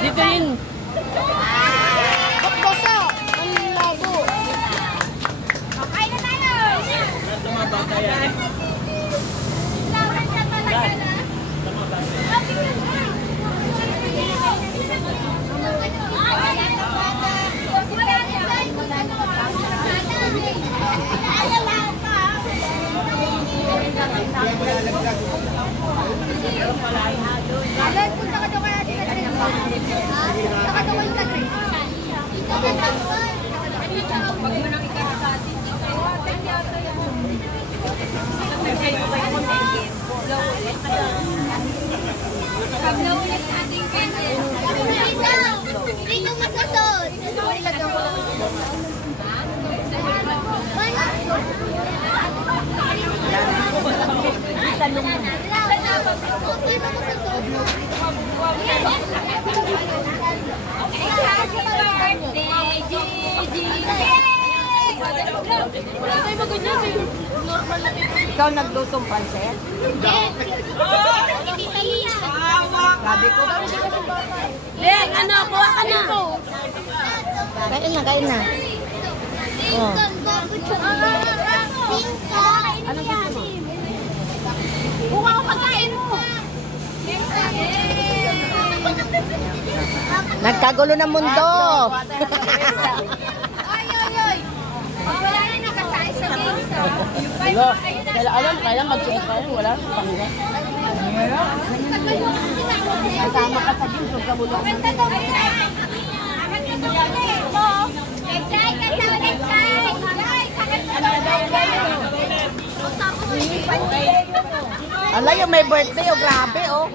Dito yun. Basa! Ang labo. Okay na tayo! Tumabata yan. Lawan ka talaga na. Alan, punta ka daw kaya dito. Punta ka daw kaya dito. Pag mo nang ikakasati dito. Pagla ulit ating kanya. Dito magkasod. Happy birthday, Gigi! Ikaw naglutong pansit? Sabi ko. Leng, ano, kuha ka na. Kain na. Oh. Ano gusto mo? Kuha ko pagkain mo. Nagkagulo ng mundo. Oy. Pag wala na nakasay sa games, Kailan magsunod tayo, wala sa pangga. Kasama ka sa gym, huwag ka muna. Kanta daw ulit. Kanta daw ulit. Chay, kanta ulit, Chay. Ala, yung may birthday, oh, grabe, oh.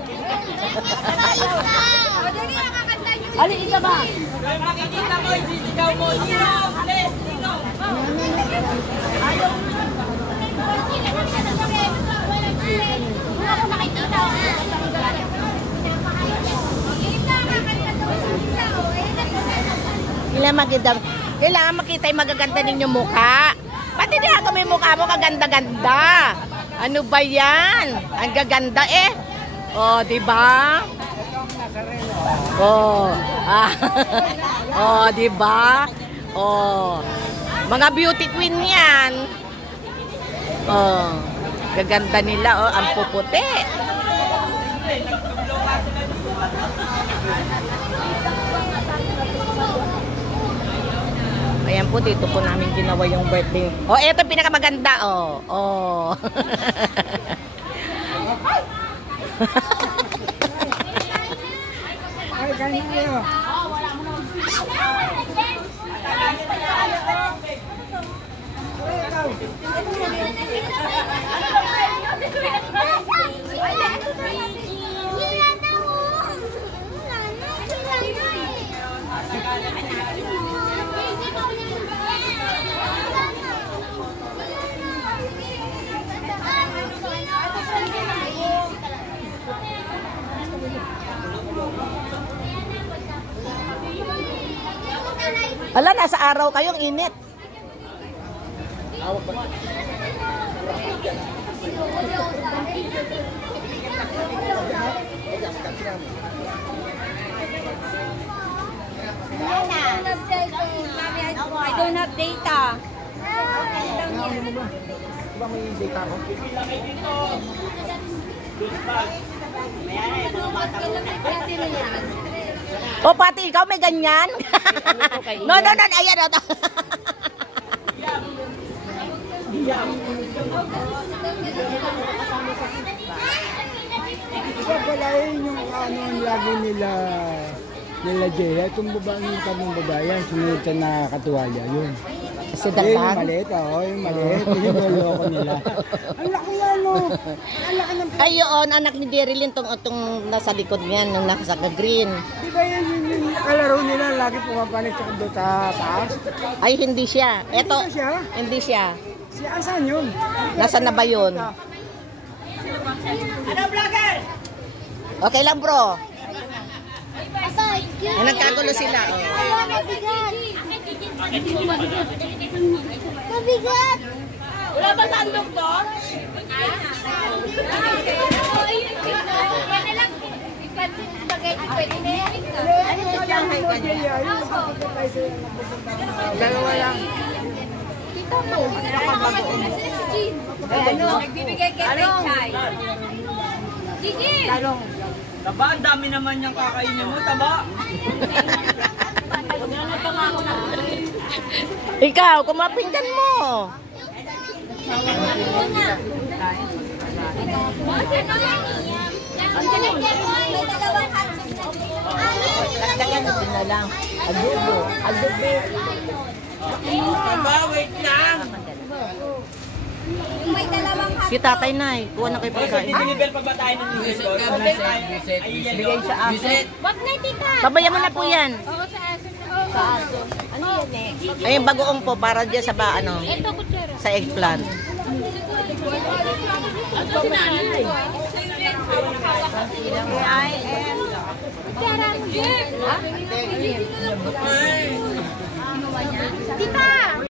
Alin, isa ba? Makikita mo, sisigaw mo. Dino! Alis! Dino! Kailangan makita yung magaganda ninyong mukha. Pati di ako may mukha mo kaganda-ganda. Ano ba yan? Ang gaganda eh. Oh, di ba? Oh. Oh, di ba? Oh. Mga beauty queen 'yan. Oh. Gaganda nila, oh, ang puputi. Ayan po, dito po namin ginawa yung birthday. Oh, eto pinakamaganda, oh. Oh. Ay, ganyan kayo. Ala, nasa araw kayong init. I don't have data. Diba may data ko? O, pati ikaw may ganyan? No, ayan o. Wala yung ano lagi nila Jaya. Itong babae yung kaming babayan, sumunod sa nakakatuwalya yun. Kasi Yung dagdag. maliit, yung maliit. Yung loloko nila. Ang laki yan, no? Ang laki ng... Ay, yun, anak ni Jerilyn, itong nasa likod niyan, nung nasa green. Di ba yun yung kalaro nila, lagi pumapanik sa doon sa taas? Ay, hindi siya. Eto, Hindi siya? hindi siya. Saan yun? Nasaan na ba yun? Ano, vlogger? Okay lang, bro. Excuse Ay, nagkagulo sila. Oh. Mabigat! Wala ba sa andong to? Yan na lang. Spaghetti pwede na yan. Ano Shanghai ka niya. Dalawa lang. Tita mo. Ano ka bagoong? Ano? Nagbibigay kay Pechay. Gigi! Talong. Taba, ang dami naman yung kakainin mo, taba. Ikaw, kumapinggan mo. Dagdagan natin na lang. Adobo. Adobo. Taba, wait lang. Yung may dalawang hot Si tatay na eh. Kuha na kayo So, pagkain. dinilibel pa ba tayo ng visit? Bigay sa aso. Wag na, tita. Pabayan mo na po yan. Oo, sa aso. Ano yan eh? Ay, yung bagoong po para dyan sa ano, Ito, kutsara. sa eggplant. Kutsara.